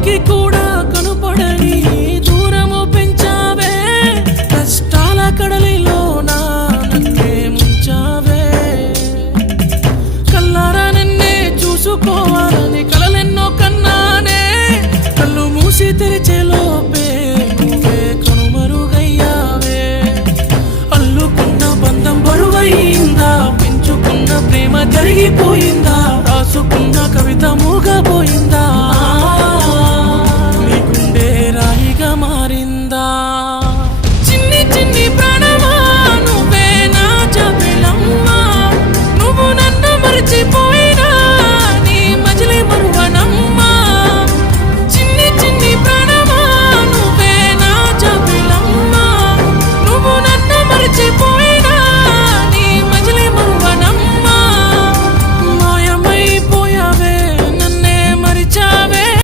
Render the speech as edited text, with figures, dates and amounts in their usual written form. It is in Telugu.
కంటికి కూడా కనుపడని దూరము పెంచావే, కష్టాల కడలిలో నన్నే ముంచావే. కల్లారా నిన్నే చూసుకోవాలని కలలెన్నో కన్నానే, కళ్ళు మూసి తెరిచేలోపే నువ్వే కనుమరుగయ్యావే. అల్లుకున్న బంధం బరువైందా, పెంచుకున్న ప్రేమ కరిగిపో